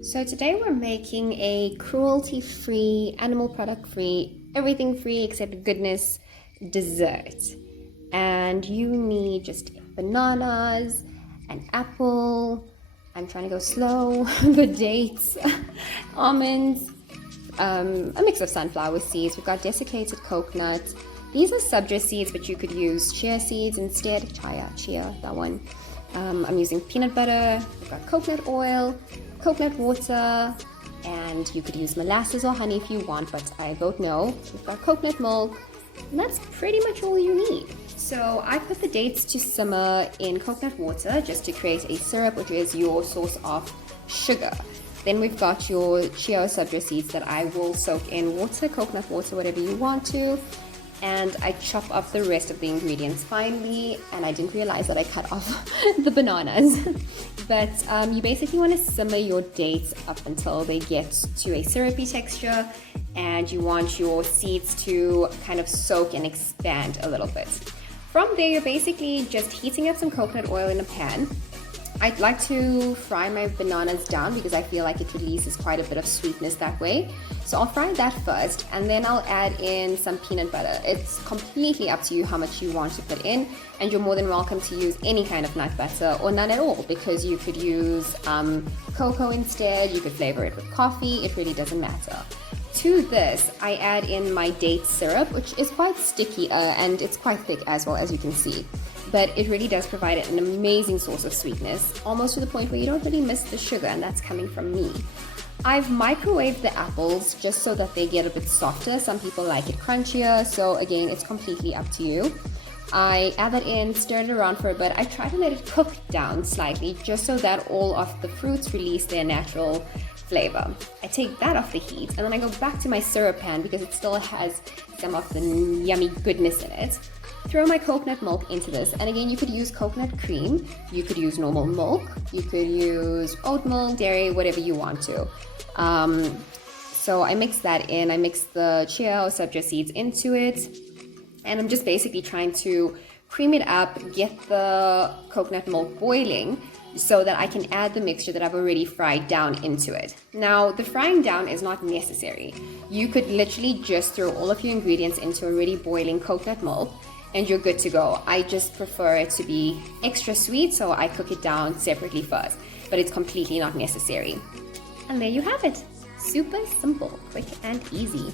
So today we're making a cruelty-free, animal product-free, everything-free except goodness dessert. And you need just bananas, an apple, I'm trying to go slow, the dates, almonds, a mix of sunflower seeds. We've got desiccated coconut. These are subja seeds, but you could use chia seeds instead. Chia, that one. I'm using peanut butter. We've got coconut oil, coconut water, and you could use molasses or honey if you want, but I vote no. We've got coconut milk, and that's pretty much all you need. So I put the dates to simmer in coconut water just to create a syrup, which is your source of sugar. Then we've got your chia or subja seeds that I will soak in water, coconut water, whatever you want to. And I chop up the rest of the ingredients finely, and I didn't realize that I cut off the bananas. But you basically want to simmer your dates up until they get to a syrupy texture, and you want your seeds to kind of soak and expand a little bit. From there, you're basically just heating up some coconut oil in a pan. I'd like to fry my bananas down because I feel like it releases quite a bit of sweetness that way. So I'll fry that first, and then I'll add in some peanut butter. It's completely up to you how much you want to put in, and you're more than welcome to use any kind of nut butter or none at all, because you could use cocoa instead, you could flavor it with coffee, it really doesn't matter. To this, I add in my date syrup, which is quite sticky and it's quite thick as well, as you can see. But it really does provide an amazing source of sweetness, almost to the point where you don't really miss the sugar, and that's coming from me. I've microwaved the apples just so that they get a bit softer. Some people like it crunchier, so again, it's completely up to you. I add that in, stir it around for a bit. I try to let it cook down slightly just so that all of the fruits release their natural flavor. I take that off the heat, and then I go back to my syrup pan because it still has some of the yummy goodness in it. Throw my coconut milk into this, and again, you could use coconut cream, you could use normal milk, you could use oat milk, dairy, whatever you want to. So I mix that in, I mix the chia or subja seeds into it, and I'm just basically trying to cream it up, get the coconut milk boiling so that I can add the mixture that I've already fried down into it. Now, the frying down is not necessary. You could literally just throw all of your ingredients into already boiling coconut milk, and you're good to go. I just prefer it to be extra sweet, so I cook it down separately first, but it's completely not necessary. And there you have it. Super simple, quick and easy.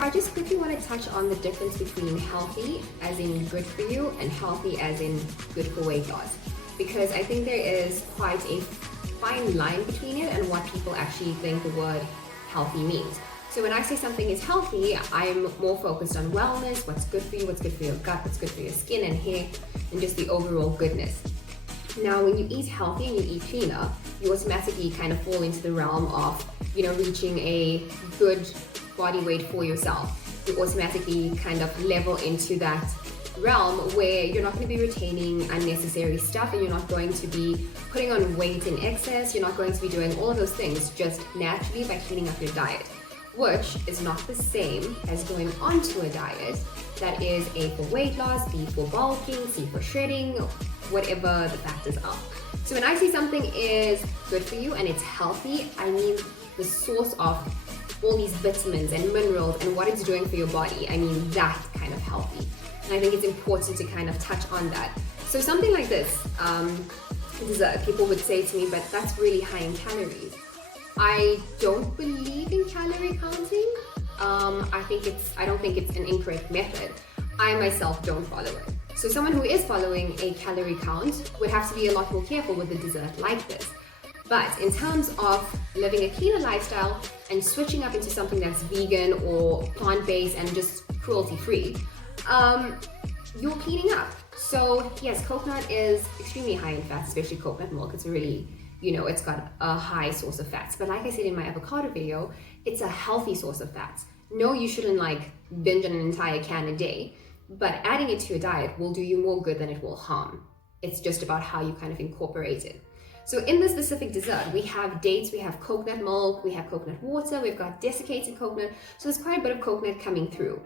I just quickly want to touch on the difference between healthy, as in good for you, and healthy as in good for weight loss, because I think there is quite a fine line between it and what people actually think the word healthy means. So when I say something is healthy, I'm more focused on wellness, what's good for you, what's good for your gut, what's good for your skin and hair, and just the overall goodness. Now, when you eat healthy and you eat cleaner, you automatically kind of fall into the realm of, reaching a good body weight for yourself. You automatically kind of level into that realm where you're not going to be retaining unnecessary stuff, and you're not going to be putting on weight in excess. You're not going to be doing all of those things just naturally by cleaning up your diet, which is not the same as going onto a diet that is A for weight loss, B for bulking, C for shredding, whatever the factors are. So when I say something is good for you and it's healthy, I mean the source of all these vitamins and minerals and what it's doing for your body. I mean that kind of healthy. And I think it's important to kind of touch on that. So something like this, dessert, people would say to me, but that's really high in calories. I don't believe in calorie counting. I don't think it's an incorrect method. I myself don't follow it. So someone who is following a calorie count would have to be a lot more careful with a dessert like this. But in terms of living a cleaner lifestyle and switching up into something that's vegan or plant-based and just cruelty-free, you're cleaning up. So yes, coconut is extremely high in fats, especially coconut milk. It's really, it's got a high source of fats. But like I said in my avocado video, it's a healthy source of fats. No, you shouldn't binge on an entire can a day, but adding it to your diet will do you more good than it will harm. It's just about how you kind of incorporate it. So in this specific dessert, we have dates, we have coconut milk, we have coconut water, we've got desiccated coconut. So there's quite a bit of coconut coming through.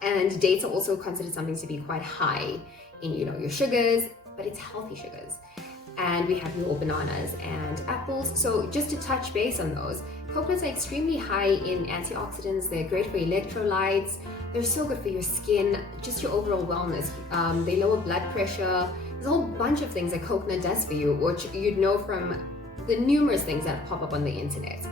And dates are also considered something to be quite high in, your sugars, but it's healthy sugars. and we have your bananas and apples. So just to touch base on those, coconuts are extremely high in antioxidants. They're great for electrolytes. They're so good for your skin, just your overall wellness. They lower blood pressure. There's a whole bunch of things that coconut does for you, which you'd know from the numerous things that pop up on the internet.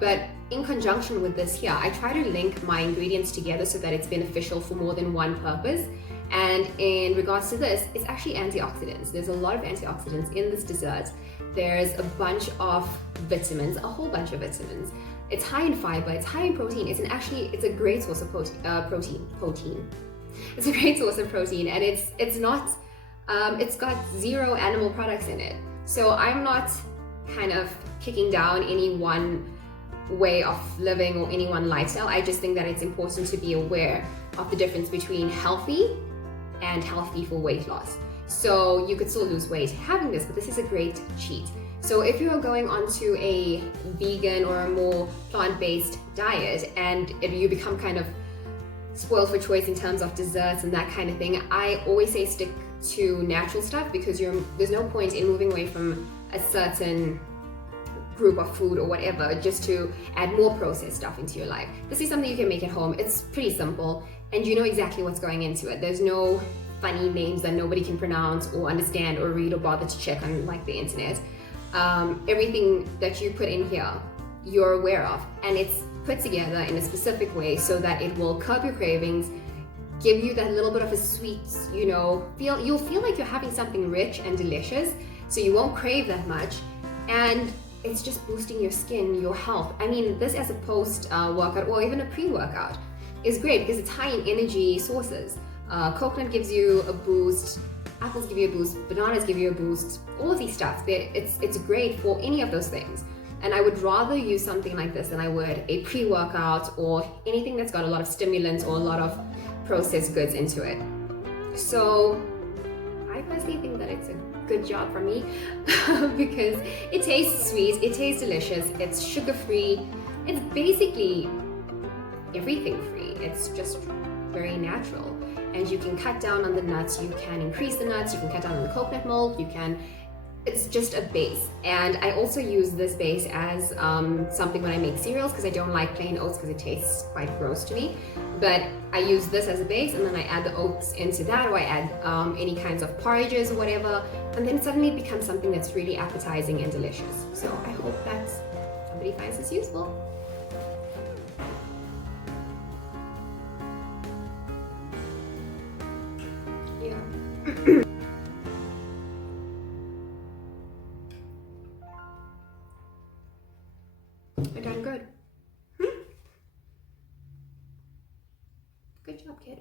But in conjunction with this here, I try to link my ingredients together so that it's beneficial for more than one purpose. And in regards to this, it's actually antioxidants. There's a lot of antioxidants in this dessert. There's a bunch of vitamins, a whole bunch of vitamins. It's high in fiber, it's high in protein. It's a great source of protein. It's a great source of protein, and it's got 0 animal products in it. So I'm not kind of kicking down any one way of living or any one lifestyle. I just think that it's important to be aware of the difference between healthy and healthy for weight loss. So you could still lose weight having this, but this is a great cheat. So if you are going onto a vegan or a more plant-based diet and if you become kind of spoiled for choice in terms of desserts and that kind of thing, I always say stick to natural stuff, because there's no point in moving away from a certain group of food or whatever just to add more processed stuff into your life. This is something you can make at home. It's pretty simple and you know exactly what's going into it. There's no funny names that nobody can pronounce or understand or read or bother to check on like the internet. Everything that you put in here you're aware of, and it's put together in a specific way so that it will curb your cravings, give you that little bit of a sweet, you'll feel like you're having something rich and delicious, so you won't crave that much, and it's just boosting your skin, your health. I mean, this as a post-workout or even a pre-workout is great because it's high in energy sources. Coconut gives you a boost, apples give you a boost, bananas give you a boost, all of these stuff. It's great for any of those things. And I would rather use something like this than I would a pre-workout or anything that's got a lot of stimulants or a lot of processed goods into it. So I personally think that it's a good job for me because it tastes sweet, it tastes delicious, it's sugar-free, it's basically everything free. It's just very natural. And you can cut down on the nuts, you can increase the nuts, you can cut down on the coconut milk, it's just a base. And I also use this base as something when I make cereals, because I don't like plain oats because it tastes quite gross to me. But I use this as a base and then I add the oats into that, or I add any kinds of porridges or whatever, and then suddenly it becomes something that's really appetizing and delicious. So I hope that somebody finds this useful. Yeah. I done good. Good job, kid.